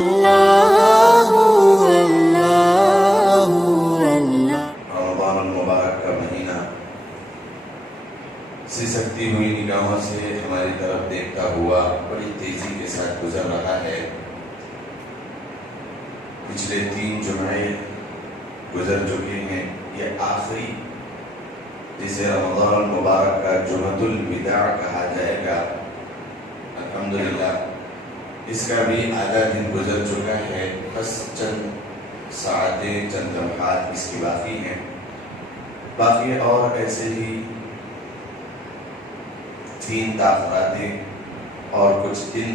رمضان المبارک کا مہینہ سسکتی ہوئی نگاہوں سے ہماری طرف دیکھتا ہوا بڑی تیزی کے ساتھ گزر رہا ہے۔ پچھلے 3 جمعے گزر چکے ہیں، یہ آخری جسے رمضان المبارک کا جمعۃ الوداع کہا جائے گا، الحمدللہ اس کا بھی آدھا دن گزر چکا ہے۔ بس چند ساعتیں، چند لمحات اس کی باقی ہیں، باقی اور ایسے ہی 3 تاخیراتیں اور کچھ دن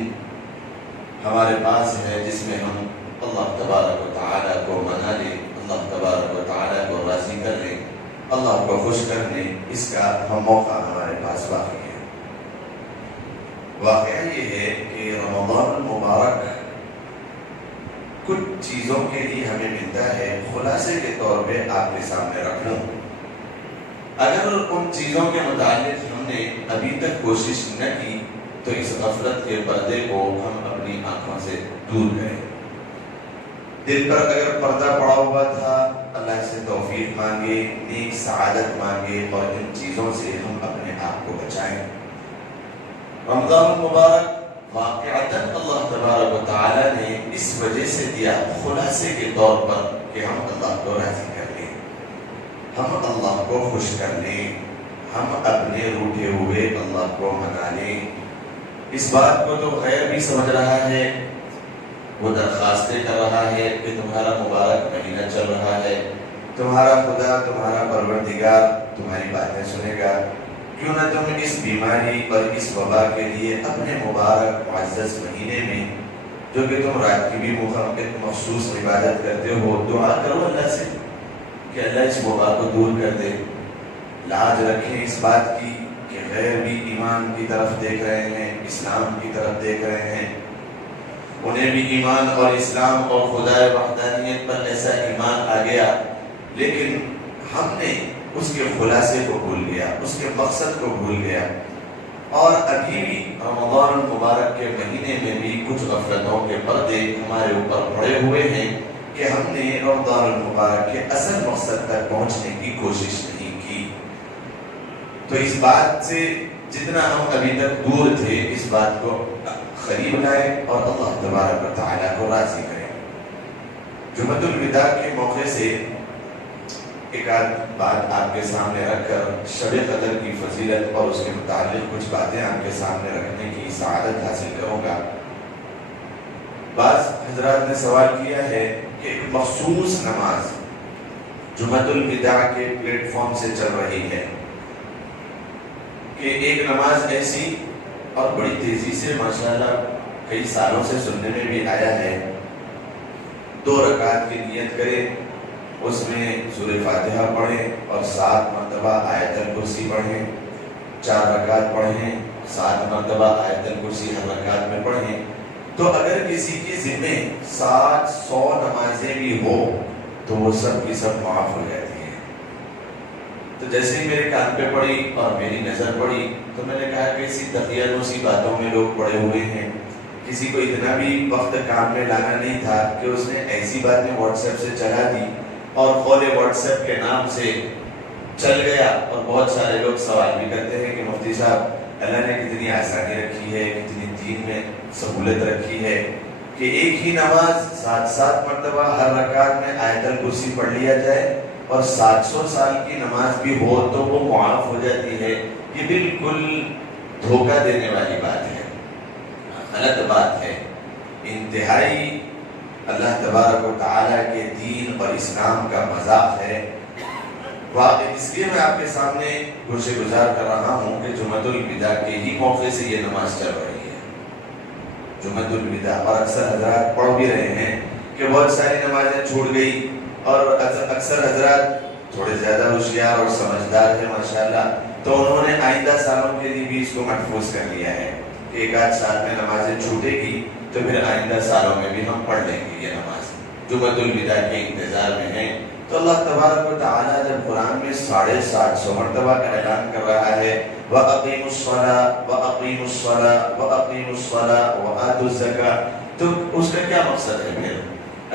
ہمارے پاس ہے جس میں ہم اللہ تبارک و تعالیٰ کو منا لیں، اللہ تبارک و تعالیٰ کو راضی کر لیں، اللہ کو خوش کر لیں، اس کا ہم موقع ہمارے پاس باقی ہے۔ واقعہ یہ ہے کہ رمضان المبارک کچھ چیزوں کے لیے ہمیں ملتا ہے، خلاصے کے طور پہ آپ کے سامنے رکھوں۔ اگر ان چیزوں کے متعلق ہم نے ابھی تک کوشش نہ کی تو اس غفلت کے پردے کو ہم اپنی آنکھوں سے دور کریں۔ دل پر اگر پردہ پڑا ہوا تھا، اللہ سے توفیق مانگے، نیک سعادت مانگے اور ان چیزوں سے ہم اپنے آپ کو بچائیں۔ رمضان المبارک واقعتاً اللہ تبارک و تعالیٰ نے اس وجہ سے دیا خلاصے کے طور پر کہ ہم اللہ کو راضی کر لیں، ہم اللہ کو خوش کر لیں، ہم اپنے روٹھے ہوئے اللہ کو منا لیں۔ اس بات کو تو غیر بھی سمجھ رہا ہے، وہ درخواستیں کر رہا ہے کہ تمہارا مبارک مہینہ چل رہا ہے، تمہارا خدا، تمہارا پروردگار تمہاری باتیں سنے گا، کیوں نہ تم اس بیماری اور اس وبا کے لیے اپنے مبارک معزز مہینے میں جو کہ تم رات کی بھی مخصوص عبادت کرتے ہو، دعا کرو اللہ سے کہ اللہ اس وبا کو دور کر دے۔ لاج رکھیں اس بات کی کہ غیر بھی ایمان کی طرف دیکھ رہے ہیں، اسلام کی طرف دیکھ رہے ہیں، انہیں بھی ایمان اور اسلام اور خدا وحدانیت پر ایسا ایمان آ گیا، لیکن ہم نے اس کے خلاصے کو بھول گیا، اس کے مقصد کو بھول گیا، اور ابھی بھی رمضان المبارک کے مہینے میں بھی کچھ غفلتوں کے پردے ہمارے اوپر پڑے ہوئے ہیں کہ ہم نے رمضان المبارک کے اصل مقصد تک پہنچنے کی کوشش نہیں کی۔ تو اس بات سے جتنا ہم ابھی تک دور تھے، اس بات کو قریب لائیں اور اللہ تبارک و تعالیٰ کو راضی کریں۔ جمعۃ الوداع کے موقع سے ایک آدھ بات آپ کے سامنے رکھ کر شب قدر کی فضیلت اور اس کے متعلق کچھ باتیں آپ کے سامنے رکھنے کی سعادت حاصل کروں گا۔ بعض حضرات نے سوال کیا ہے کہ ایک مخصوص نماز جمعۃ الوداع کے پلیٹ فارم سے چل رہی ہے کہ ایک نماز ایسی اور بڑی تیزی سے ماشاءاللہ کئی سالوں سے سننے میں بھی آیا ہے، 2 رکعت کی نیت کرے، اس میں سورہ فاتحہ پڑھیں اور 7 مرتبہ آیت الکرسی پڑھیں، 4 رکعت پڑھیں، 7 مرتبہ آیت الکرسی ہر رکعت میں پڑھیں، تو اگر کسی کی ذمہ 700 نمازیں بھی ہو تو وہ سب کی سب معاف ہو جاتی ہیں۔ تو جیسے ہی میرے کان پہ پڑی اور میری نظر پڑی تو میں نے کہا کہ اسی تقیانوسی باتوں میں لوگ پڑے ہوئے ہیں، کسی کو اتنا بھی وقت کام میں لانا نہیں تھا کہ اس نے ایسی باتیں واٹس ایپ سے چلا دی اور کھولے واٹس ایپ کے نام سے چل گیا۔ اور بہت سارے لوگ سوال بھی کرتے ہیں کہ مفتی صاحب اللہ نے کتنی آسانی رکھی ہے، کتنی دین میں سہولت رکھی ہے کہ ایک ہی نماز 7 مرتبہ ہر رکعت میں آیت الکرسی پڑھ لیا جائے اور 700 سال کی نماز بھی ہو تو وہ معاف ہو جاتی ہے۔ یہ بالکل دھوکہ دینے والی بات ہے، غلط بات ہے، انتہائی اللہ تبارک و تعالیٰ کے دین اور اسلام کا مذاق ہے۔ اس لیے میں آپ کے سامنے گوشے گزار کر رہا ہوں کہ جمعۃ الوداع کے ہی موقع سے یہ نماز چل رہی ہے، جمعۃ الوداع، اور اکثر حضرات پڑھ بھی رہے ہیں کہ بہت ساری نمازیں چھوٹ گئی، اور اکثر حضرات تھوڑے زیادہ ہوشیار اور سمجھدار ہیں ماشاءاللہ، تو انہوں نے آئندہ سالوں کے لیے بھی اس کو محفوظ کر لیا ہے کہ ایک آدھ سال میں نمازیں چھوٹے گی تو پھر آئندہ سالوں میں بھی ہم پڑھ لیں گے یہ نماز، جمعۃ الوداع کے انتظار میں ہیں۔ تو اللہ تبارک و تعالیٰ جب قرآن میں 750 مرتبہ کا اعلان کر رہا ہے وَأَقِيمُوا الصَّلَاةَ وَأَقِيمُوا الصَّلَاةَ وَأَقِيمُوا الصَّلَاةَ وَآتُوا الزَّكَاةَ، تو اس کا کیا مقصد ہے پھر؟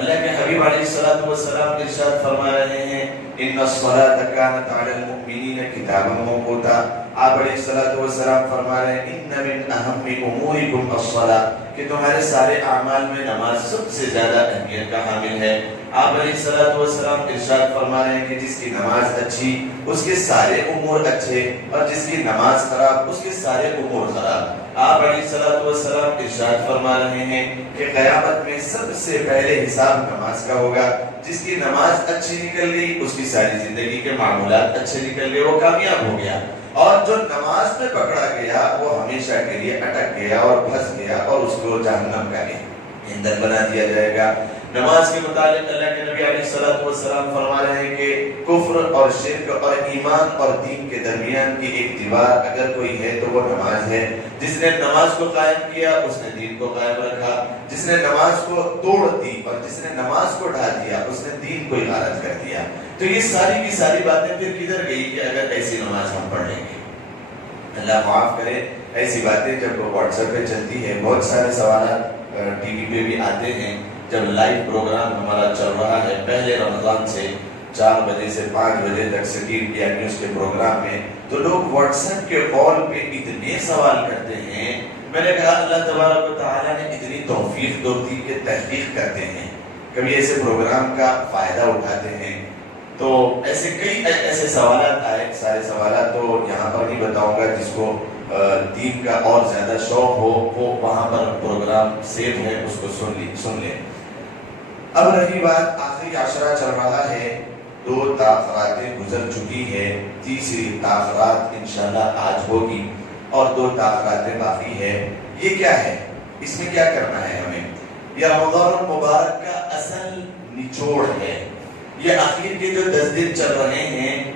اللہ کے حبیب علیہ الصلوۃ والسلام ارشاد فرما رہے ہیں ان الصلاۃ کانت علی المؤمنین کتابا موقوتا. آپ علیہ الصلوۃ والسلام فرما رہے ہیں ان من اہم امورکم الصلاۃ کہ تمہارے سارے اعمال میں نماز سب سے زیادہ اہمیت کا حامل ہے. آپ علیہ الصلوۃ والسلام ارشاد فرما رہے ہیں کہ جس کی نماز اچھی اس کے سارے امور اچھے اور جس کی نماز خراب اس کے سارے امور خراب. آپ علیہ الصلوۃ والسلام ارشاد فرما رہے ہیں کہ قیامت میں سب سے پہلے حساب نماز کا ہوگا. جس کی نماز اچھی نکل گئی اس کی ساری زندگی کے معمولات اچھے نکل گئے, وہ کامیاب ہو گیا. اور جو نماز میں پکڑا گیا وہ ہمیشہ کے لیے اٹک گیا اور پھنس گیا اور اس کو جہنم کا ایندھن بنا دیا جائے گا. نماز کے متعلق اللہ کے نبی علیہ الصلوۃ والسلام فرما رہے ہیں کہ کفر اور شرک اور ایمان اور دین کے درمیان کی ایک دیوار اگر کوئی ہے تو وہ نماز ہے. جس نے نماز کو قائم کیا اس نے دین کو قائم رکھا. جس نے نماز کو توڑ دی اور جس نے نماز کو ڈھا دیا اس نے دین کو غارت کر دیا. تو یہ ساری کی ساری باتیں پھر کدھر گئی کہ اگر ایسی نماز ہم پڑھ لیں گے. اللہ معاف کرے, ایسی باتیں جب واٹس ایپ پہ چلتی ہے, بہت سارے سوالات ٹی وی پہ بھی آتے ہیں. جب لائیو پروگرام ہمارا چل رہا ہے پہلے رمضان سے 4 بجے سے 5 بجے تک سٹیم یا نیوز کے پروگرام میں, تو لوگ واٹس ایپ کے کال پہ اتنے سوال کرتے ہیں. میں نے کہا اللہ تبارک و تعالیٰ نے اتنی توفیق دی کہ تحقیق کرتے ہیں, کبھی ایسے پروگرام کا فائدہ اٹھاتے ہیں. تو ایسے کئی ایسے سوالات آئے, سارے سوالات تو یہاں پر نہیں بتاؤں گا. جس کو دین کا اور زیادہ شوق ہو وہ وہاں پر پروگرام سیو ہے, اس کو سن لیں. اب رہی بات آخری عشرہ چل رہا ہے, 2 تاخراتیں گزر چکی ہے, تیسری تاخرات انشاءاللہ آج ہوگی اور 2 تاخراتیں باقی ہے. یہ کیا ہے, اس میں کیا کرنا ہے ہمیں؟ یہ رمضان المبارک کا اصل نچوڑ ہے. یہ آخر کے جو 10 دن چل رہے ہیں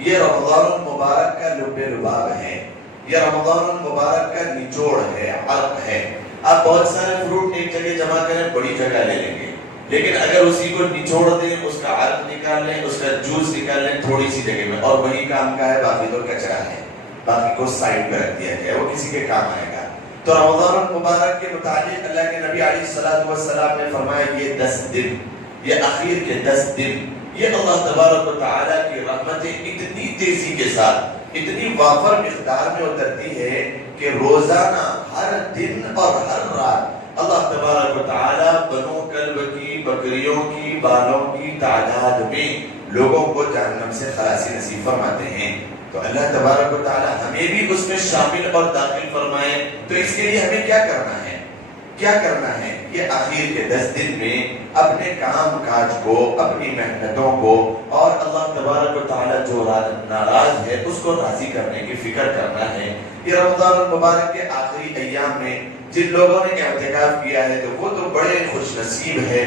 یہ رمضان المبارک کا لب لباب ہے. یہ رمضان المبارک کا نچوڑ ہے, عرق ہے. آپ بہت سارے فروٹ ایک جگہ جمع کریں, بڑی جگہ لے لیں گے, لیکن اگر اسی کو نچوڑ دیں, اس کا عرق نکال لیں, اس کا جوس نکال لیں تھوڑی سی جگہ میں, اور وہی کام کا ہے, باقی تو کچرا ہے, باقی کو سائڈ پہ رکھ دیا جائے, وہ کسی کے کام آئے گا. تو رمضان المبارک کے متعلق اللہ کے نبی علیہ الصلوۃ والسلام نے فرمایا یہ 10 دن, یہ اخیر کے 10 دن, یہ اللہ تبارک و تعالیٰ کی رحمتیں اتنی تیزی کے ساتھ, اتنی وافر مقدار میں اترتی ہے کہ روزانہ ہر دن اور ہر رات اللہ تبارک و تعالیٰ بنو کلب کی, بکریوں کی, بالوں کی تعداد میں لوگوں کو جہنم سے خلاصی نصیب فرماتے ہیں. تو اللہ تبارک و تعالیٰ ہمیں بھی اس میں شامل اور داخل فرمائے. تو اس کے لیے ہمیں کیا کرنا ہے, کیا کرنا ہے؟ یہ آخر کے 10 دن میں اپنے کام کاج کو, اپنی محنتوں کو, اور اللہ تبارک و تعالیٰ جو ناراض ہے اس کو راضی کرنے کی فکر کرنا ہے. یہ رمضان المبارک کے آخری ایام میں جن لوگوں نے اعتکاف کیا ہے تو وہ تو بڑے خوش نصیب ہے,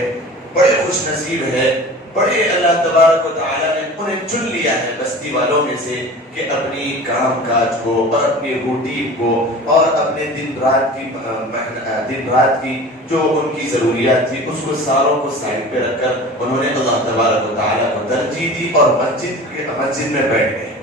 بڑے خوش نصیب ہے, بڑے اللہ تبارک و تعالیٰ نے انہیں چن لیا ہے بستی والوں میں سے کہ اپنی کام کاج کو اور اپنی روٹین کو اور اپنے دن رات کی جو ان کی ضروریات تھی اس کو ساروں کو سائڈ پہ رکھ کر انہوں نے اللہ تبارک و تعالیٰ کو ترجیح دی اور مسجد میں بیٹھ گئے.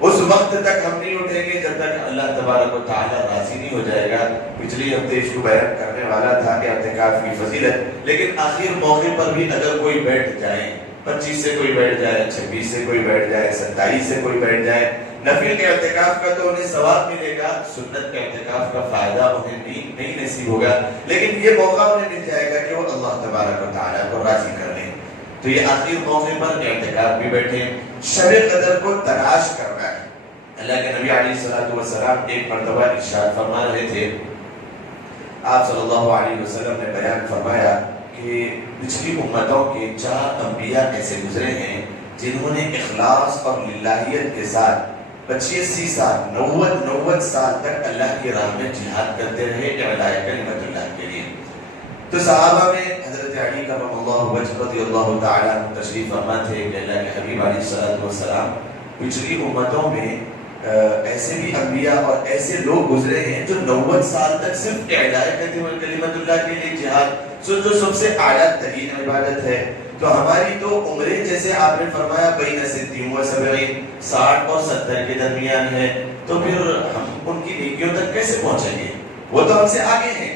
اس وقت تک ہم نہیں اٹھیں گے جب تک اللہ تبارک و تعالیٰ راضی نہیں ہو جائے گا. پچھلی ہفتے اس کو بیان کرنے والا تھا کہ اعتکاف کی فضیلت, لیکن آخر موقع پر بھی اگر کوئی بیٹھ جائے, 25 سے کوئی بیٹھ جائے, 26 سے کوئی بیٹھ جائے, 27 سے کوئی بیٹھ جائے, نفل کے اعتکاف کا تو انہیں ثواب ملے گا, سنت کے اعتکاف کا فائدہ انہیں نہیں نصیب ہوگا, لیکن یہ موقع انہیں مل جائے گا کہ وہ اللہ تبارک و تعالیٰ کو راضی کر لیں. تو یہ آخر موقع پر اعتکاف بھی بیٹھے, شب قدر کو تلاش کرنا ہے. اللہ کے نبی علیہ الصلوۃ والسلام ایک مرتبہ ارشاد فرما رہے تھے, آپ صلی اللہ علیہ وسلم نے بیان فرمایا کہ پچھلی امتوں کے 4 انبیاء ایسے گزرے ہیں جنہوں نے اخلاص اور للہیت کے ساتھ 85 سال 90 سال تک اللہ کی راہ میں جہاد کرتے رہے اعلاء کلمت اللہ کے لیے. تو صحابہ میں حضرت علی کرم اللہ وجہ رضی اللہ تعالیٰ عنہ تشریف فرما تھے کہ اللہ کے حبیب علیہ الصلوۃ والسلام پچھلی امتوں میں ایسے بھی انبیاء اور ایسے لوگ گزرے ہیں جو 90 سال تک صرف اعلاء کلمت اللہ کے لیے جہاد جو سب سے اعلیٰ ترین عبادت ہے. تو ہماری تو عمریں جیسے آپ نے فرمایا بین 60 و 70 60 اور 70 کے درمیان ہے, تو پھر ہم ان کی نیکیوں تک کیسے پہنچیں گے؟ وہ تو ہم سے آگے ہیں.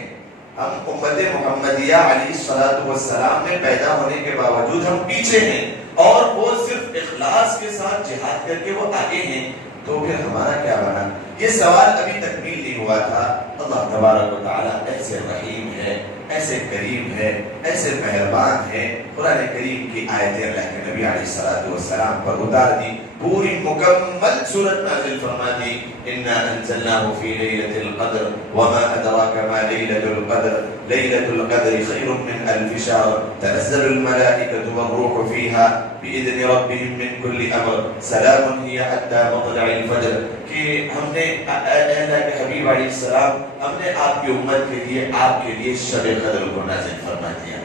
ہم امت محمدیہ علیہ الصلوۃ والسلام میں پیدا ہونے کے باوجود ہم پیچھے ہیں اور وہ صرف اخلاص کے ساتھ جہاد کر کے وہ آگے ہیں، تو پھر ہمارا کیا بنا؟ یہ سوال ابھی تکمیل نہیں ہوا تھا۔ اللہ تبارک و تعالیٰ ایسے رحیم ہے، ایسے کریم ہے، ایسے مہربان ہے، قرآن کریم کی آیتیں اللہ کے نبی علیہ الصلوۃ والسلام پر اتار دی، پوری مکمل سورت نازل فرما دی۔ انا انزلناه في ليلة القدر وما ادراك ما ليلة القدر ليلة القدر خير من الف شهر تنزل الملائكة والروح فيها بإذن ربهم من كل امر سلام هي حتى مطلع الفجر۔ کہ ہم نے اللہ کے حبیب علیہ السلام ہم نے آپ کی امت کے لیے آپ کے لیے شب قدر کو نازل فرما دیا،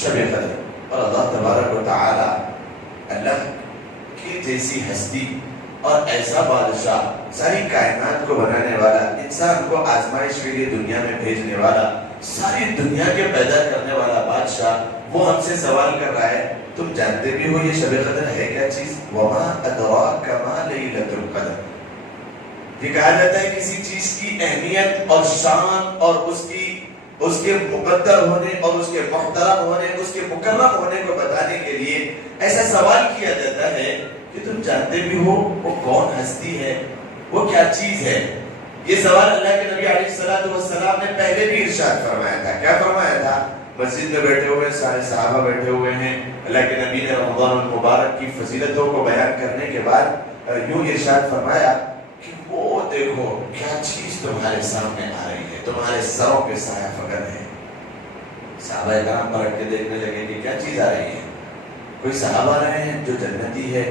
شب قدر۔ اور اللہ تبارک و تعالی اللہ کی جیسی ہستی اور ایسا بادشاہ، ساری کائنات کو بنانے والا، انسان کو آزمائش کے لیے دنیا میں بھیجنے والا، ساری دنیا کے پیدا کرنے والا بادشاہ، وہ ہم سے سوال کر رہا ہے تم جانتے بھی ہو یہ شب قدر ہے کیا چیز؟ وما ادراک ما لیلۃ القدر۔ یہ کہا جاتا ہے کسی چیز کی اہمیت اور شان اور اس کے مقدر ہونے اور اس کے محترم ہونے، اس کے مکرم ہونے کو بتانے کے لیے ایسا سوال کیا جاتا ہے کہ تم جانتے بھی ہو وہ کون ہستی ہے، وہ کیا چیز ہے؟ یہ سوال اللہ کے نبی علیہ الصلوۃ والسلام نے پہلے بھی ارشاد فرمایا تھا۔ کیا فرمایا تھا؟ مسجد میں بیٹھے ہوئے سارے صحابہ بیٹھے ہوئے ہیں، اللہ کے نبی نے رمضان المبارک کی فضیلتوں کو بیان کرنے کے بعد یوں ارشاد فرمایا کہ وہ دیکھو کیا چیز تمہارے سامنے آ رہی ہے، تمہارے سروں پہ سایہ فکن ہے۔ صحابہ کرام پلٹ کے دیکھنے لگے کہ کیا چیز آ رہی ہے، کوئی صحابہ رہے ہیں جو جنتی ہے۔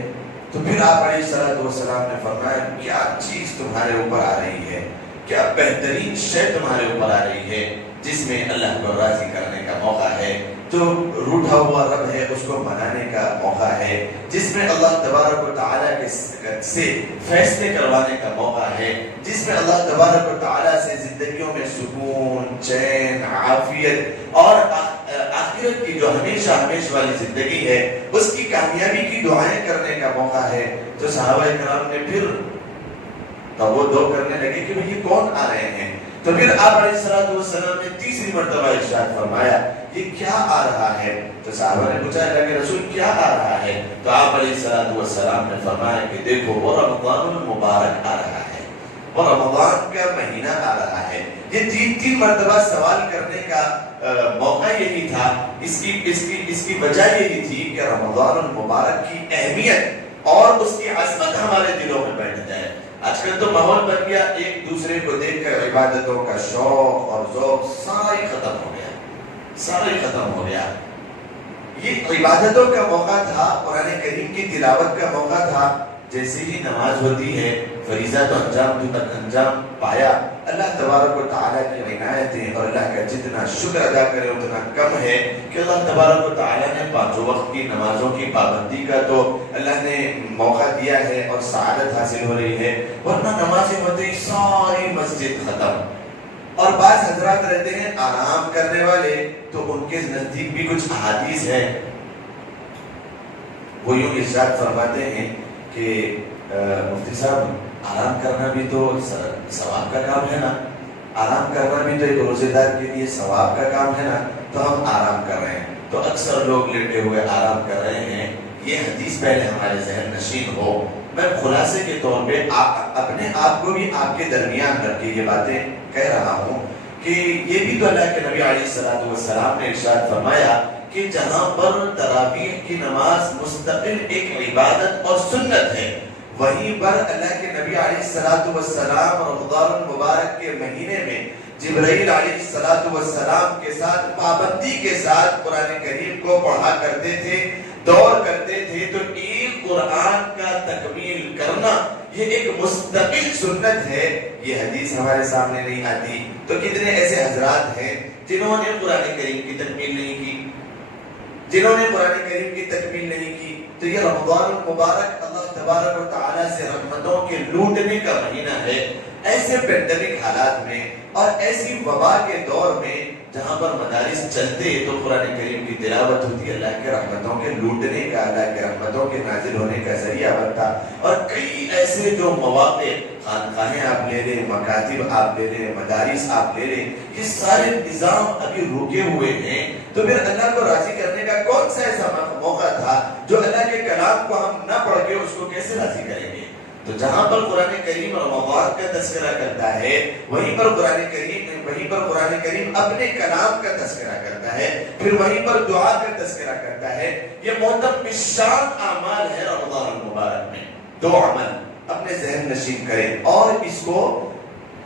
تو پھر آپ علیہ الصلوۃ والسلام نے فرمایا کیا چیز تمہارے اوپر آ رہی ہے، کیا بہترین شے تمہارے اوپر آ رہی ہے جس میں اللہ کو راضی کرنے کا موقع ہے، جو روٹھا ہوا رب ہے اس کو منانے کا موقع ہے، جس میں اللہ تبارک و تعالیٰ سے فیصلے کروانے کا موقع ہے، جس میں اللہ تبارک و تعالیٰ سے زندگیوں میں سکون، چین، عافیت اور آخرت کی جو ہمیشہ ہمیشہ والی زندگی ہے اس کی کامیابی کی دعائیں کرنے کا موقع ہے۔ تو صحابہ کرام نے پھر وہ دو کرنے لگے کہ یہ کون آ رہے ہیں؟ تو پھر آپ علیہ الصلوۃ والسلام نے تیسری مرتبہ ارشاد فرمایا یہ کیا آ رہا ہے؟ تو صحابہ نے پوچھا کہ رسول کیا آ رہا ہے؟ تو آپ علیہ الصلوۃ والسلام نے فرمایا کہ دیکھو وہ رمضان المبارک آ رہا ہے، وہ رمضان کا مہینہ آ رہا ہے۔ یہ تین مرتبہ سوال کرنے کا موقع یہی تھا، اس کی وجہ یہی تھی کہ رمضان المبارک کی اہمیت اور اس کی عظمت ہمارے دلوں میں بیٹھ جائے۔ آج کل تو ماحول بن گیا ایک دوسرے کو دیکھ کر عبادتوں کا شوق اور ذوق سارا ہی ختم ہو گیا۔ یہ عبادتوں کا موقع تھا، قرآن کریم کی تلاوت کا موقع تھا۔ جیسے ہی نماز ہوتی ہے فریضہ تو انجام پایا، اللہ تبارک و تعالیٰ کی عنایتیں اور اللہ کا جتنا شکر ادا کرے اتنا کم ہے کہ اللہ تبارک و تعالیٰ نے پانچوں وقت کی نمازوں کی پابندی کا تو اللہ نے موقع دیا ہے اور سعادت حاصل ہو رہی ہے، ورنہ نمازیں ہوتے ہی ساری مسجد ختم۔ اور بعض حضرات رہتے ہیں آرام کرنے والے، تو ان کے نزدیک بھی کچھ احادیث ہے، وہ یوں ارشاد فرماتے ہیں کہ مفتی صاحب آرام کرنا بھی تو ثواب کا کام ہے نا، آرام کرنا بھی تو ایک روزے دار کے لیے ثواب کا کام ہے نا، تو ہم آرام کر رہے ہیں، تو اکثر لوگ لیٹے ہوئے آرام کر رہے ہیں۔ یہ حدیث پہلے ہمارے ذہن نشین ہو، میں خلاصے کے طور پہ اپنے آپ کو بھی آپ کے درمیان رکھ کے یہ باتیں کہہ رہا ہوں کہ یہ بھی تو اللہ کے نبی علیہ الصلوۃ والسلام نے ارشاد فرمایا کہ جہاں پر تراویح کی نماز مستقل ایک عبادت اور سنت ہے، وہیں پر اللہ کے نبی علیہ الصلوۃ والسلام رمضان المبارک کے مہینے میں جبرائیل علیہ الصلوۃ والسلام کے ساتھ پابندی کے ساتھ قرآن کریم کو پڑھا کرتے تھے، دور کرتے تھے۔ تو ایک قرآن کا تکمیل کرنا یہ ایک مستقل سنت ہے، یہ حدیث ہمارے سامنے نہیں آتی۔ تو کتنے ایسے حضرات ہیں جنہوں نے قرآن کریم کی تکمیل نہیں کی، تو یہ رمضان المبارک اللہ تبارک و تعالیٰ سے رحمتوں کے لوٹنے کا مہینہ ہے۔ ایسے پیندیمک حالات میں اور ایسی وبا کے دور میں جہاں پر مدارس چلتے تو قرآن کریم کی تلاوت ہوتی، اللہ کے رحمتوں کے لوٹنے کا، اللہ کے رحمتوں کے نازل ہونے کا ذریعہ بنتا. اور کئی ایسے جو مواقع، خانقاہیں آپ لے لیں، مکاتب آپ لے لیں، مدارس آپ لے لیں، یہ سارے نظام ابھی رکے ہوئے ہیں. تو پھر اللہ کو راضی کرنے کا کون سا ایسا موقع تھا جو اللہ کے کلام کو ہم نہ پڑھ کے اس کو کیسے راضی کریں گے؟ تو جہاں پر قرآن کریم رمضان کا تذکرہ کرتا ہے، وہیں پر قرآن کریم اپنے کلام کا تذکرہ کرتا ہے، پھر وہیں پر دعا کا تذکرہ کرتا ہے. یہ محترم شان اعمال ہے رمضان المبارک میں. دو عمل اپنے ذہن نشین کریں اور اس کو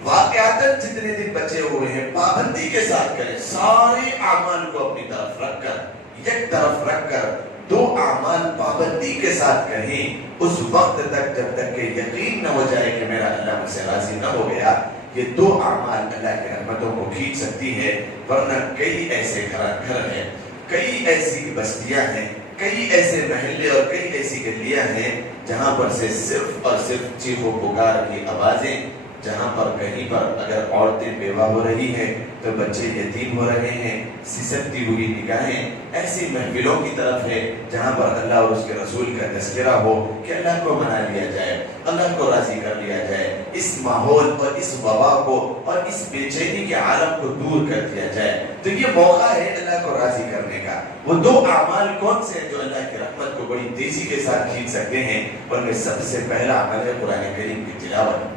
واقعاتاً جتنے دن بچے ہوئے ہیں پابندی کے ساتھ کریں. سارے اعمال کو اپنی طرف رکھ کر، ایک طرف رکھ کر دو اعمال پابندی کے ساتھ کریں اس وقت تک جب تک کہ یقین نہ ہو جائے کہ میرا اللہ مجھ سے راضی نہ ہو گیا. یہ دو اعمال اللہ کی رحمتوں کو کھینچ سکتی ہے. ورنہ کئی ایسے گھر ہیں، کئی ایسی بستیاں ہیں، کئی ایسے محلے اور کئی ایسی گلیاں ہیں جہاں پر سے صرف اور صرف چیخ و پکار کی آوازیں، جہاں پر کہیں پر اگر عورتیں بیوہ ہو رہی ہیں تو بچے یتیم ہو رہے ہیں، سسکتی ہوئی نگاہیں ایسی محفلوں کی طرف ہے جہاں پر اللہ اور اس کے رسول کا تذکرہ ہو کہ اللہ کو منا لیا جائے، اللہ کو راضی کر لیا جائے، اس ماحول اور اس وبا کو اور اس بے چینی کے عالم کو دور کر دیا جائے. تو یہ موقع ہے اللہ کو راضی کرنے کا. وہ دو اعمال کون سے ہیں جو اللہ کی رحمت کو بڑی تیزی کے ساتھ کھینچ سکتے ہیں؟ ان میں سب سے پہلا عمل ہے قرآن کریم کی تلاوت.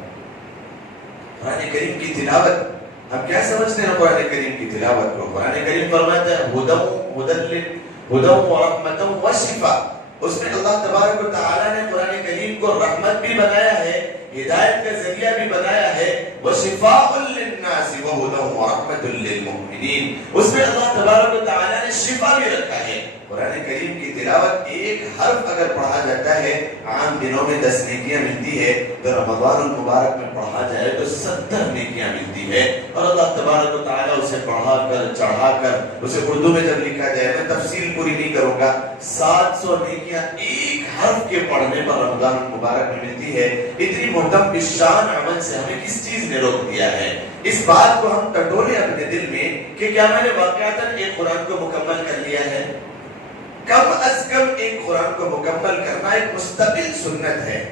قرآن کریم کی تلاوت ہم کیا سمجھتے ہیں؟ قرآن کریم کی تلاوت کو قرآن کریم فرماتا ہے ہدی و رحمت و شفا. اس میں اللہ تبارک و تعالی نے قرآن کریم کو رحمت بھی بنایا ہے، ہدایت کا ذریعہ بھی بنایا ہے، وشفاء للناس وہدی و رحمت للمؤمنین. اس میں اللہ تبارک و تعالی نے شفا بھی رکھا ہے. قرآن کریم کی تلاوت ایک حرف اگر پڑھا جاتا ہے عام دنوں میں 10 نیکیاں ملتی ہے، تو رمضان المبارک میں پڑھا جائے تو 70 نیکیاں ملتی ہے. اور اللہ تبارک و تعالی اسے پڑھا کر چڑھا کر اسے اردو میں جب لکھا جائے، میں تفصیل پوری نہیں کروں گا، 700 نیکیاں ایک حرف کے پڑھنے پر رمضان المبارک میں ملتی ہے. اتنی محترم شان عمل سے ہمیں کس چیز نے روک دیا ہے؟ اس بات کو ہم ٹٹولے اپنے دل میں کہ کیا میں نے واقعاتاً ایک قرآن کو مکمل کر لیا ہے؟ کم از کم ایک قرآن کو مکمل کرنا ایک مستقل سنت ہے.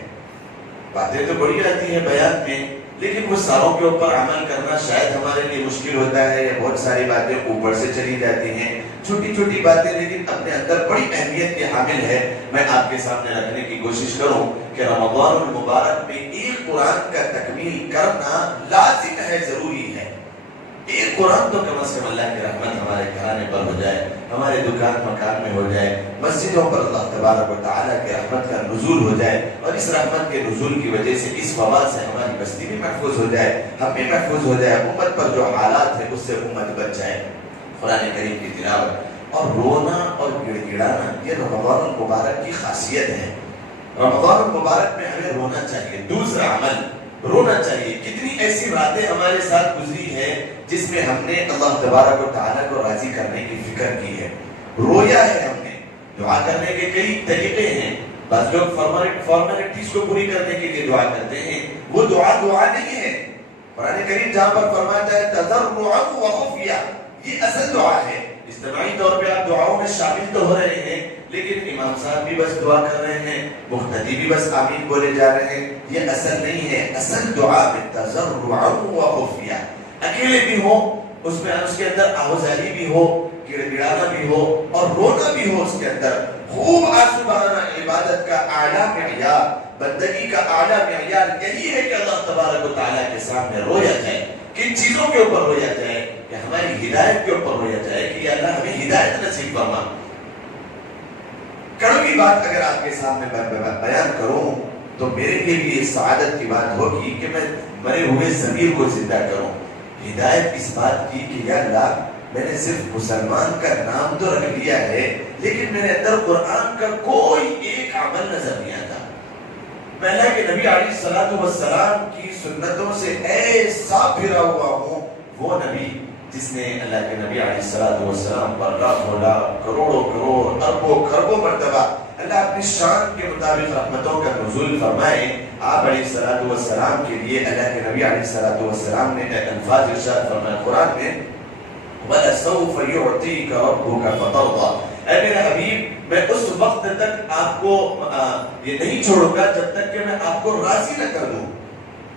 باتیں تو بڑی آتی ہیں بیان میں، لیکن وہ ساروں کے اوپر عمل کرنا شاید ہمارے لیے مشکل ہوتا ہے، یا بہت ساری باتیں اوپر سے چلی جاتی ہیں، چھوٹی چھوٹی باتیں لیکن اپنے اندر بڑی اہمیت کے حامل ہے. میں آپ کے سامنے رکھنے کی کوشش کروں کہ رمضان المبارک میں ایک قرآن کا تکمیل کرنا لازم ہے، ضروری ہے. ایک قرآن تو کم از کم اللہ کی رحمت ہمارے گھرانے پر ہو جائے، ہمارے دکان مکان میں ہو جائے، مسجدوں پر اللہ تبارک و تعالیٰ کی رحمت کا نزول ہو جائے، اور اس رحمت کے نزول کی وجہ سے اس وبا سے ہماری بستی بھی محفوظ ہو جائے، ہم بھی محفوظ ہو جائے، امت پر جو حالات ہیں اس سے امت بچ جائے. قرآن کریم کی تلاوت اور رونا اور گڑ گڑانا یہ رمضان المبارک کی خاصیت ہے. رمضان المبارک میں ہمیں رونا چاہیے. دوسرا عمل رونا چاہیے. کتنی ایسی راتیں ہمارے ساتھ گزری ہیں جس میں ہم نے اللہ تبارک و تعالیٰ کو راضی کرنے کی فکر کی ہے، رویا ہے ہم نے. دعا کرنے کے کئی طریقے ہیں. بعض لوگ فارمیلٹیز کو پوری کرنے کے لیے دعا کرتے ہیں، وہ دعا نہیں ہے. قرآن کریم جہاں پر فرماتا ہے تضرعا و خفیہ، یہ اصل دعا ہے. اجتماعی طور پہ آپ دعاؤں میں شامل تو ہو رہے ہیں، لیکن امام صاحب بھی بس دعا کر رہے ہیں، مقتدی بھی بس آمین بولے جا رہے ہیں. یہ اصل نہیں ہے. اصل دعا میں تضرعا و خفیہ، اکیلے بھی ہو، اس میں اس کے اندر آوازاری بھی ہو، گڑ گڑانا بھی ہو اور رونا بھی ہو. اس کے اندر خوب آنسو بہانا عبادت کا اعلیٰ معیار، بندگی کا اعلیٰ معیار یہی ہے کہ اللہ تبارک و تعالیٰ کے سامنے رویا جائے. کن چیزوں کے اوپر رویا جائے؟ کہ ہماری ہدایت کے اوپر رویا جائے کہ یا اللہ ہمیں ہدایت نصیب فرما. کڑوی بات اگر آپ کے سامنے بیان کروں تو میرے لیے بھی یہ سعادت کی بات ہوگی کہ میں مرے ہوئے ضمیر کو زندہ کروں. ہدایت اس بات کی کہ یا اللہ میں نے صرف مسلمان کا نام تو رکھ لیا ہے، لیکن میرے اندر قرآن کا کوئی ایک عمل نظر نہیں آتا. میں اللہ کے نبی علیہ الصلوۃ والسلام کی سنتوں سے ایسا پھرا ہوا ہوں، وہ نبی جس نے اللہ کے نبی علیہ الصلوۃ والسلام پر لاکھوں لاکھ کروڑوں کروڑ اربوں خربوں مرتبہ اللہ اپنی شان کے مطابق رحمتوں کا نزول فرمائے. آپ علیہ الصلوۃ والسلام کے لیے اللہ کے نبی علیہ الصلوۃ والسلام نے الفاظ ارشاد فرمایا قرآن میں وَلَسَوْفَ يُعْطِيكَ رَبُّكَ فَتَرْضَىٰ، اے میرے حبیب میں اس وقت تک آپ کو یہ نہیں چھوڑوں گا جب تک کہ میں آپ کو راضی نہ کر دوں،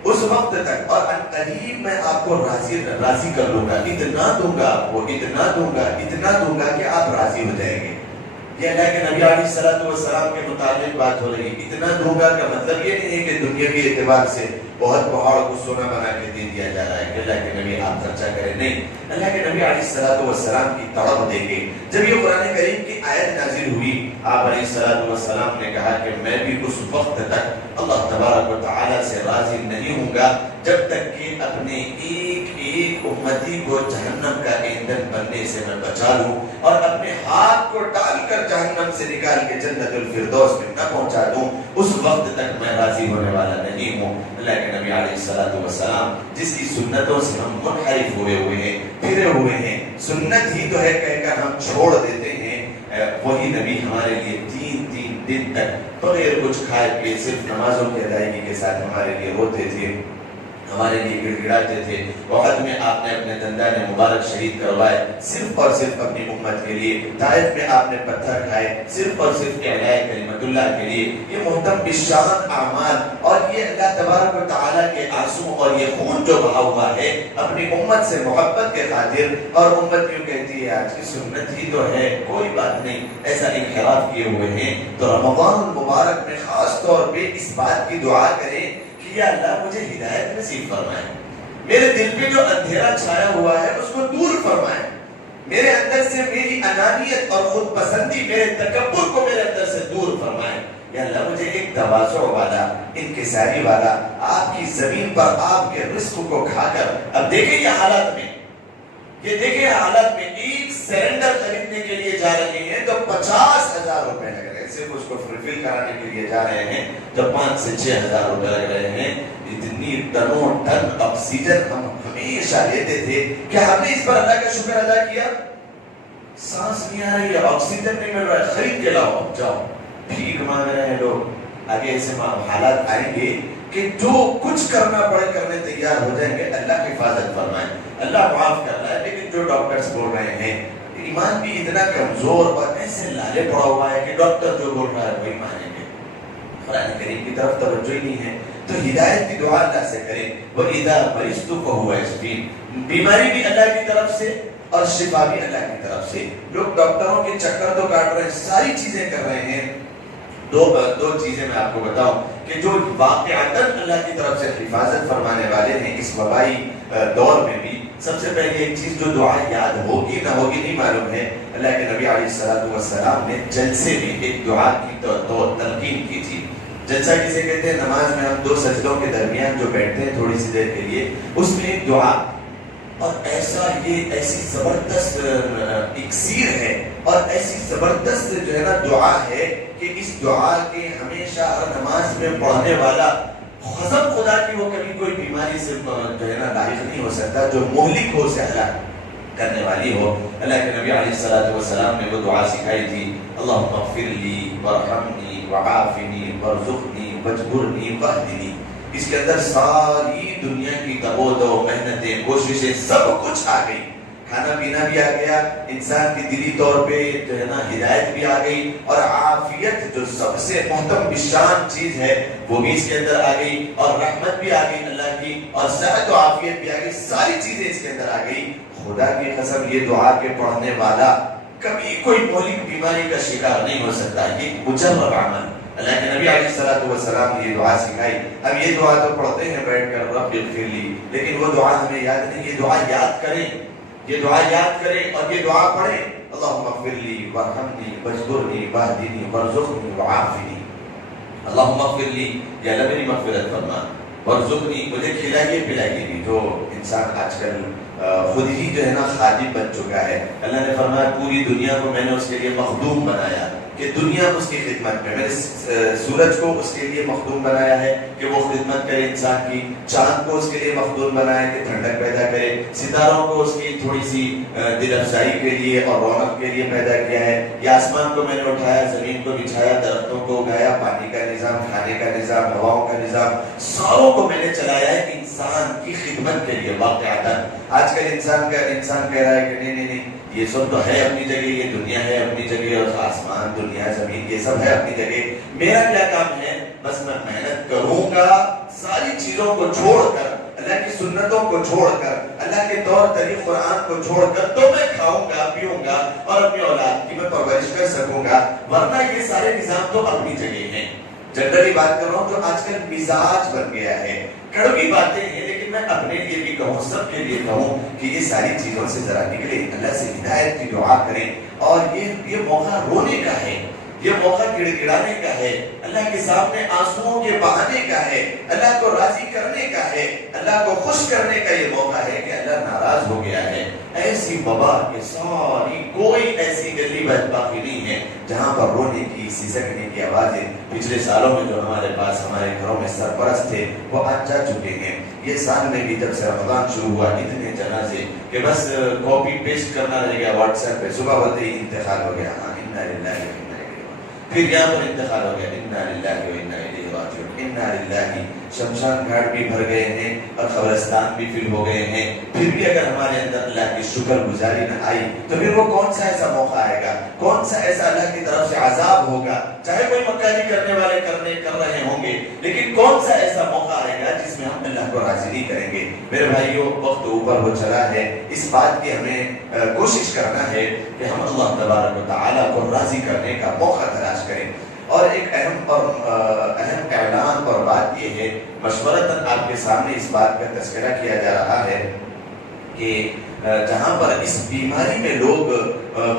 اس وقت تک، اور ان قریب میں آپ کو راضی کر لوں گا، اتنا دوں گا آپ کو، اتنا دوں گا کہ آپ راضی ہو جائیں گے۔ یہ اللہ کے نبی علیہ الصلوۃ والسلام کے متعلق بات ہو رہی ہے۔ اتنا دوں گا کا مطلب یہ نہیں ہے کہ دنیاوی اعتبار سے بہت پہاڑ کو سونا بنا کے دے دیا جا رہا ہے کہ اللہ کے نبی آپ خرچہ کریں، نہیں، اللہ کے نبی علیہ الصلوۃ والسلام کی تڑپ دیں گے۔ جب یہ قرآن کریم کی آیت نازل ہوئی، آپ علیہ الصلوۃ والسلام نے کہا کہ میں بھی اس وقت تک اللہ تبارک و تعالی سے راضی نہیں ہوں گا جب تک کہ اپنے ایک ایک امتی کو جہنم کا ایندھن بننے سے میں بچا لوں اور اپنے ہاتھ کو ڈال کر جہنم سے نکال کے جنت الفردوس میں نہ پہنچا دوں، اس وقت تک میں راضی ہونے والا نہیں ہوں۔ اللہ کے نبی علیہ الصلوۃ والسلام جس کی سنتوں سے ہم منحرف ہوئے ہیں، پھرے ہوئے ہیں، سنت ہی تو ہے کہہ کر ہم چھوڑ دیتے ہیں، وہی نبی ہمارے لیے تین دن تک بغیر کچھ کھائے پیے صرف نمازوں کی ادائیگی کے ساتھ ہمارے لیے روتے تھے، ہمارے لیے گڑ گڑاتے تھے۔ وقت میں آپ نے اپنے دندان مبارک شہید کروائے صرف اور صرف اپنی امت کے لیے، طائف میں آپ نے پتھر کھائے صرف اور صرف اعلاء کلمت اللہ کے لیے۔ یہ محترم بشان اعمال اور یہ اللہ تبارک و تعالیٰ کے آنسو اور یہ خون جو بہا ہوا ہے اپنی امت سے محبت کے خاطر، اور امت کیوں کہتی ہے آج کی سنت ہی تو ہے، کوئی بات نہیں، ایسا انحراف کیے ہوئے ہیں، تو رمضان المبارک میں خاص طور پہ اس بات کی دعا کریں کہ یا اللہ مجھے ہدایت نصیب فرمائے، میرے دل پہ جو اندھیرا چھایا ہوا ہے اس کو دور فرمائے، میرے اندر سے میری انانیت اور خود پسندی، میرے تکبر کو میرے اندر سے دور فرمائے۔ یا اللہ مجھے ایک تواضع والا، انکساری والا، آپ کی زمین پر آپ کے رزق کو کھا کر، اب دیکھیں یہ حالات میں، یہ دیکھیں حالات میں ایک سیلنڈر خریدنے کے لیے جا رہے ہیں تو 50,000 روپے لگ رہے ہیں، صرف اس کو ریفل کرانے کے لیے جا رہے ہیں تو 5 سے 6,000 روپے لگ رہے ہیں۔ اتنی ٹنوں ٹن آکسیجن ہم ہمیشہ لیتے تھے کہ ہم نے اس پر اللہ کا شکر ادا کیا؟ سانس نہیں آ رہی ہے، آکسیجن نہیں مل رہا ہے، خرید کے لاؤ، اب جاؤ، بھیک مانگ رہے ہیں لوگ۔ آگے ایسے حالات آئیں گے کہ جو کچھ کرنا پڑے کرنے تیار ہو جائیں گے۔ اللہ کی حفاظت فرمائے، اللہ معاف کر رہا ہے، لیکن جو ڈاکٹرز بول رہے ہیں، ایمان بھی اتنا کمزور اور ایسے لالے پڑا ہوا ہے کہ ڈاکٹر جو بول رہا ہے وہی مانیں گے، قرآن کریم کی طرف توجہ ہی نہیں ہے۔ تو ہدایت کی دعا اللہ سے کریں، وَإِذَا مَرِضْتُ فَهُوَ يَشْفِينِ، بیماری بھی اللہ کی طرف سے اور شفا بھی اللہ کی طرف سے۔ لوگ ڈاکٹروں کے چکر تو کاٹ رہے ہیں، ساری چیزیں کر رہے ہیں۔ دو چیزیں میں آپ کو بتاؤں کہ جو واقعتاً اللہ کی طرف سے حفاظت فرمانے والے ہیں اس وبائی دور میں بھی۔ سب سے پہلے ایک چیز جو دعا یاد ہوگی نہ ہوگی نہیں معلوم ہے، اللہ کے نبی علیہ الصلوۃ والسلام نے جلسے میں ایک دعا کی تلقین کی تھی۔ جلسہ کسے کہتے ہیں؟ نماز میں ہم 2 سجدوں کے درمیان جو بیٹھتے ہیں تھوڑی سی دیر کے لیے، اس میں ایک دعا، اور یہ ایسی زبردست اکسیر ہے اور ایسی زبردست جو ہے نا دعا ہے کہ اس دعا کے ہمیشہ ہر نماز میں پڑھنے والا قسم خدا کی وہ کبھی کوئی بیماری سے جو ہے نا لاحق نہیں ہو سکتا جو مہلک ہو، سے ہلاک کرنے والی ہو۔ اللہ کے نبی علیہ الصلوۃ والسلام نے وہ دعا سکھائی تھی، اللہم اغفر لی وارحمنی وعافنی وارزقنی واجبرنی واہدنی۔ اس کے اندر ساری دنیا کی تبود و محنتیں، کوششیں، سب کچھ آ گئی، کھانا پینا بھی آ گیا، انسان کی دلی طور پہ جو ہے نا ہدایت بھی آ گئی، اور عافیت جو سب سے محترم بشان چیز ہے وہ بھی اس کے اندر آ گئی، اور رحمت بھی آ گئی اللہ کی، اور صحت و عافیت بھی آ گئی، ساری چیزیں اس کے اندر آ گئی۔ خدا کی قسم یہ دعا کے پڑھنے والا کبھی کوئی مہلک بیماری کا شکار نہیں ہو سکتا، یہ مجرب عمل۔ اللہ کے نبی علیہ الصلوۃ والسلام نے یہ دعا سکھائی۔ اب یہ دعا تو پڑھتے ہیں بیٹھ کر رب اغفر لی، لیکن وہ دعا ہمیں یاد نہیں۔ یہ دعا یاد کریں، یہ دعا یاد کریں اور یہ دعا پڑھیں، اللہم اغفر لی وارحمنی واجبرنی واہدنی وارزقنی وعافنی۔ اللہم اغفر لی، یا اللہ میری مغفرت فرما، وارزقنی، مجھے کھلائیے پلائیے بھی۔ جو انسان آج کل خود ہی جو ہے نا خادم بن چکا ہے، اللہ نے فرمایا پوری دنیا کو میں نے اس کے لیے مخدوم بنایا کہ دنیا اس کی خدمت میں، میں نے سورج کو اس کے لیے مخدوم بنایا ہے کہ وہ خدمت کرے انسان کی، چاند کو اس کے لیے مخدوم بنایا ہے کہ ٹھنڈک پیدا کرے، ستاروں کو اس کی تھوڑی سی دل افزائی کے لیے اور رونق کے لیے پیدا کیا ہے، یا آسمان کو میں نے اٹھایا، زمین کو بچھایا، درختوں کو اگایا، پانی کا نظام، کھانے کا نظام، ہواؤں کا نظام، ساروں کو میں نے چلایا ہے انسان کی خدمت کے لیے واقعتاً۔ آج کل انسان کہہ رہا ہے کہ نہیں نہیں نہیں، یہ سب تو ہے اپنی جگہ، یہ دنیا ہے اپنی جگہ، اور آسمان دنیا زمین یہ سب ہے اپنی جگہ، میرا کیا کام ہے؟ بس میں محنت کروں گا، ساری چیزوں کو چھوڑ کر، اللہ کی سنتوں کو چھوڑ کر، اللہ کے طور طریق قرآن کو چھوڑ کر تو میں کھاؤں گا، پیوں گا اور اپنی اولاد کی میں پرورش کر سکوں گا، ورنہ یہ سارے نظام تو اپنی جگہ ہیں۔ جنرلی بات کر رہا ہوں، جو آج کل مزاج بن گیا ہے، کڑوی باتیں ہیں، لیکن میں اپنے لیے بھی کہوں، سب کے لیے کہوں کہ یہ ساری چیزوں سے ذرا نکلیں، اللہ سے ہدایت کی دعا کریں، اور یہ موقع رونے کا ہے، یہ موقع گڑگڑانے کا ہے، اللہ کے سامنے آنسوؤں کے بہانے کا ہے، اللہ کو راضی کرنے کا ہے، اللہ کو خوش کرنے کا یہ موقع ہے کہ اللہ ناراض ہو گیا ہے۔ ایسی وبا کہ ساری کوئی ایسی گلی باقی نہیں ہے جہاں پر رونے کی، سسکنے کی آوازیں پچھلے سالوں میں جو ہمارے پاس ہمارے گھروں میں سرپرست تھے وہ آج جا چکے ہیں۔ یہ سال میں بھی جب سے رمضان شروع ہوا اتنے جنازے کہ بس کاپی پیسٹ کرنا رہ گیا واٹس ایپ پہ، صبح ہوتے ہی انتقال ہو گیا، ہاں انا للہ و انا الیہ راجعون، پھر یہاں پر انتقال ہو گیا، انا للہ و انا الیہ راجعون، انا للہ۔ شمشان گھاٹ بھی بھر گئے ہیں اور قبرستان بھی فل ہو گئے ہیں، پھر بھی اگر ہمارے اندر اللہ کی شکر گزاری نہ آئی تو پھر وہ کون سا ایسا موقع آئے گا، کون سا ایسا اللہ کی طرف سے عذاب ہوگا، چاہے کوئی مکاری کرنے والے کر رہے ہوں گے، لیکن کون سا ایسا موقع آئے گا جس میں ہم اللہ کو راضی نہیں کریں گے۔ میرے بھائیو، وقت اوپر ہو چلا ہے، اس بات کی ہمیں کوشش کرنا ہے کہ ہم اللہ تبارک و تعالیٰ کو راضی کرنے کا موقع تلاش کریں۔ اور ایک اہم اعلان اور بات یہ ہے، مشورتاً آپ کے سامنے اس بات کا تذکرہ کیا جا رہا ہے کہ جہاں پر اس بیماری میں لوگ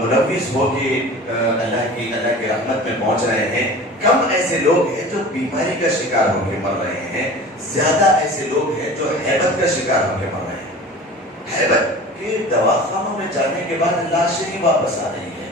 ملوث ہو کے اللہ کی رحمت میں پہنچ رہے ہیں، کم ایسے لوگ ہیں جو بیماری کا شکار ہو کے مر رہے ہیں، زیادہ ایسے لوگ ہیں جو ہیبت کا شکار ہو کے مر رہے ہیں۔ ہیبت کہ دواخانوں میں جانے کے بعد لاشیں ہی واپس آ رہی ہیں،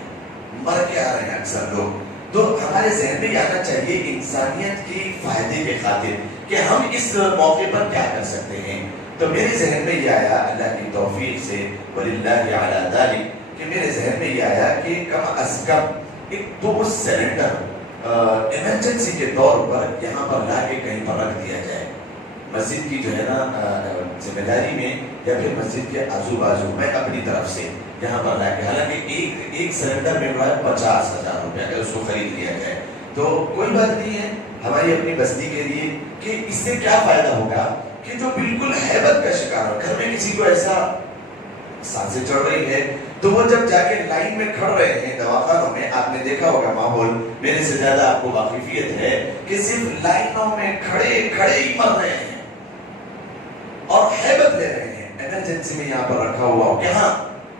مر کے آ رہے ہیں اکثر لوگ۔ تو ہمارے ذہن میں یہ آنا چاہیے انسانیت کی فائدے کے خاطر کہ ہم اس موقع پر کیا کر سکتے ہیں۔ تو میرے ذہن میں یہ آیا اللہ کی توفیق سے، وَلِلَّهِ عَلَى ذَلِكَ، کہ میرے ذہن میں یہ آیا کہ کم از کم ایک 2 سلنڈر ایمرجنسی کے طور پر یہاں پر لا کے کہیں پر رکھ دیا جائے، مسجد کی جو ہے نا ذمہ داری میں، یا پھر مسجد کے آزو بازو میں اپنی طرف سے یہاں پر لا کے، حالانکہ ایک سلنڈر میں 50,000 روپے، اگر اس کو خرید لیا جائے تو کوئی بات نہیں ہے ہماری اپنی بستی کے لیے، کہ اس سے کیا فائدہ ہوگا کہ جو بالکل ہیبت کا شکار ہو، گھر میں کسی کو ایسا سانسیں چڑھ رہی ہے تو وہ جب جا کے لائن میں کھڑ رہے ہیں دواخانوں میں، آپ نے دیکھا ہوگا ماحول، میرے سے زیادہ آپ کو واقفیت ہے کہ صرف لائنوں میں کھڑے ہی مر رہے ہیں اور ہیبت لے رہے ہیں، ایمرجنسی میں یہاں پر رکھا ہوا ہو کہ ہاں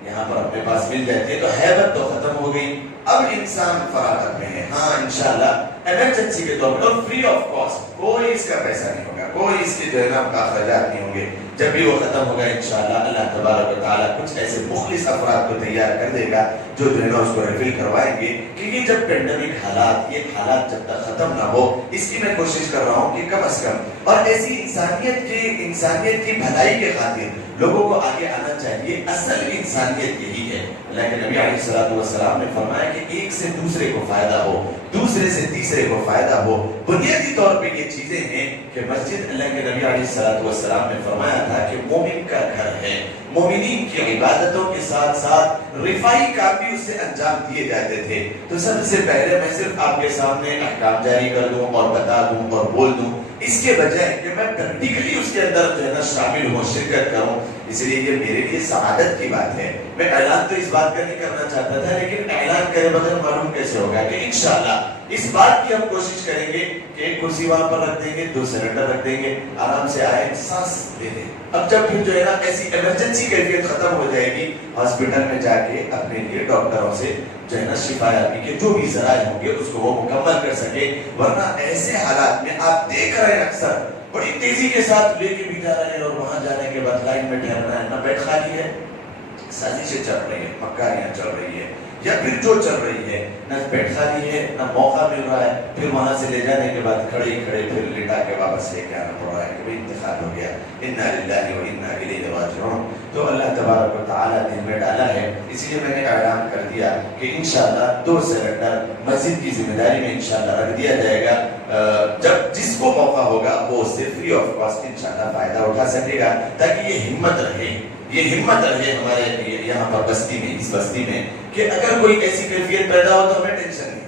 یہاں پر اپنے پاس مل جاتی ہے، تو ہیبت تو ختم ہو گئی، اب انسان فراغت میں ہے، ہاں انشاءاللہ ایمرجنسی کے طور پر، اور فری آف کاسٹ، کوئی اس کا پیسہ نہیں ہوگا، کوئی اس کے جو ہے نا اخراجات نہیں ہوں گے۔ جب بھی وہ ختم ہوگا انشاءاللہ اللہ تبارک و تعالیٰ کچھ ایسے مخلص افراد کو تیار کر دے گا جو ہے نا اس کو ریفل کروائیں گے، کیونکہ جب پینڈیمک حالات، یہ حالات جب تک ختم نہ ہو، اس کی میں کوشش کر رہا ہوں کہ کم از کم، اور ایسی انسانیت کی بھلائی کے خاطر لوگوں کو آگے آنا چاہیے۔ اصل انسانیت یہی ہے، اللہ کے نبی علیہ السلام نے فرمایا کہ ایک سے دوسرے کو فائدہ ہو، دوسرے سے تیسرے کو فائدہ ہو۔ بنیادی طور پہ یہ چیزیں ہیں کہ مسجد، اللہ کے نبی علیہ السلام نے فرمایا تھا کہ مومن کا گھر ہے، مومنین کی عبادتوں کے ساتھ ساتھ رفائی کام بھی اس سے انجام دیے جاتے تھے۔ تو سب سے پہلے میں صرف آپ کے سامنے احکام جاری کر دوں اور بتا دوں اور بول دوں، اس کے بجائے کہ میں پریکٹیکلی اس کے اندر جو ہے نا شامل ہوں، شرکت کروں، اس لیے یہ میرے لیے سعادت کی بات ہے۔ میں اعلان تو اس بات کا نہیں کرنا چاہتا تھا، لیکن اعلان کرے بغیر معلوم کیسے ہوگا کہ انشاءاللہ اس بات کی ہم کوشش کریں گے کہ ایک کرسی وہاں پر رکھ دیں گے، 2 سلنڈر رکھ دیں گے، آرام سے آئے، سانس لے لیں۔ اب جب پھر جو ہے نا ایسی ایمرجنسی کیفیت ختم ہو جائے گی، ہاسپٹل میں جا کے اپنے لیے ڈاکٹروں سے جو ہے نا شفا یابی کے جو بھی ذرائع ہوں گے اس کو وہ مکمل کر سکے۔ ورنہ ایسے حالات میں آپ دیکھ رہے ہیں اکثر بڑی تیزی کے ساتھ لے کے بھی جا رہے ہیں، اور وہاں جانے کے بعد لائن میں ٹھہرنا ہے، نہ بیڈ خالی ہے، سازشیں چل رہی ہیں، مکاریاں چل رہی ہیں، یا پھر جو چل رہی ہے، نہ بیڈ خالی ہے نہ موقع مل رہا ہے، پھر وہاں سے لے جانے کے بعد کھڑے ہی کھڑے پھر لٹا کے واپس لے کے آنا پڑ رہا ہے کہ بھئی انتقال ہو گیا، انا للہ و انا الیہ راجعون۔ تو اللہ تبارک و تعالیٰ دل میں ڈالا ہے، اس لیے میں نے اعلان کر دیا کہ انشاءاللہ 2 سلنڈر مسجد کی ذمہ داری میں انشاءاللہ رکھ دیا جائے گا۔ جب جس کو موقع ہوگا وہ اس سے فری آف کاسٹ انشاءاللہ فائدہ اٹھا سکے گا، تاکہ یہ ہمت رہے ہمارے یہاں پر بستی میں، اس بستی میں، کہ اگر کوئی ایسی کیفیت پیدا ہو تو ہمیں ٹینشن نہیں،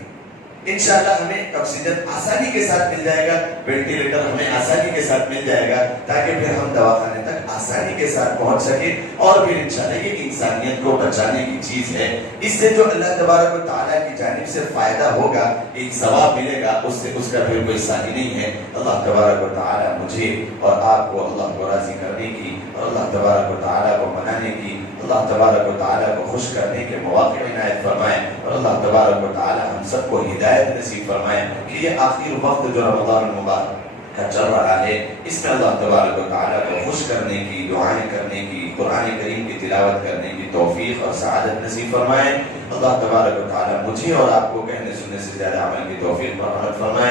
انشاءاللہ ہمیں آکسیجن آسانی کے ساتھ مل جائے گا، وینٹیلیٹر ہمیں آسانی کے ساتھ مل جائے گا، تاکہ پھر ہم دواخانے تک آسانی کے ساتھ پہنچ سکیں، اور پھر انشاءاللہ یہ انسانیت کو بچانے کی چیز ہے۔ اس سے جو اللہ تبارک و تعالیٰ کی جانب سے فائدہ ہوگا، ایک ثواب ملے گا، اس کا پھر کوئی ثانی نہیں ہے۔ اللہ تبارک و تعالیٰ مجھے اور آپ کو اللہ کو راضی کرنے کی اور اللہ تبارک و تعالیٰ کو منانے کی، اللہ تبارک و تعالیٰ کو خوش کرنے کے مواقع عنایت فرمائے، اور اللہ تبارک و تعالیٰ ہم سب کو ہدایت نصیب فرمائے کہ یہ آخری وقت جو رمضان المبارک کا چل رہا ہے، اس میں اللہ تبارک و تعالیٰ کو خوش کرنے کی، دعائیں کرنے کی، قرآن کریم کی تلاوت کرنے کی توفیق اور سعادت نصیب فرمائے۔ اللہ تبارک و تعالیٰ مجھے اور آپ کو کہنے سننے سے زیادہ عمل کی توفیق اور رحمت فرمائے۔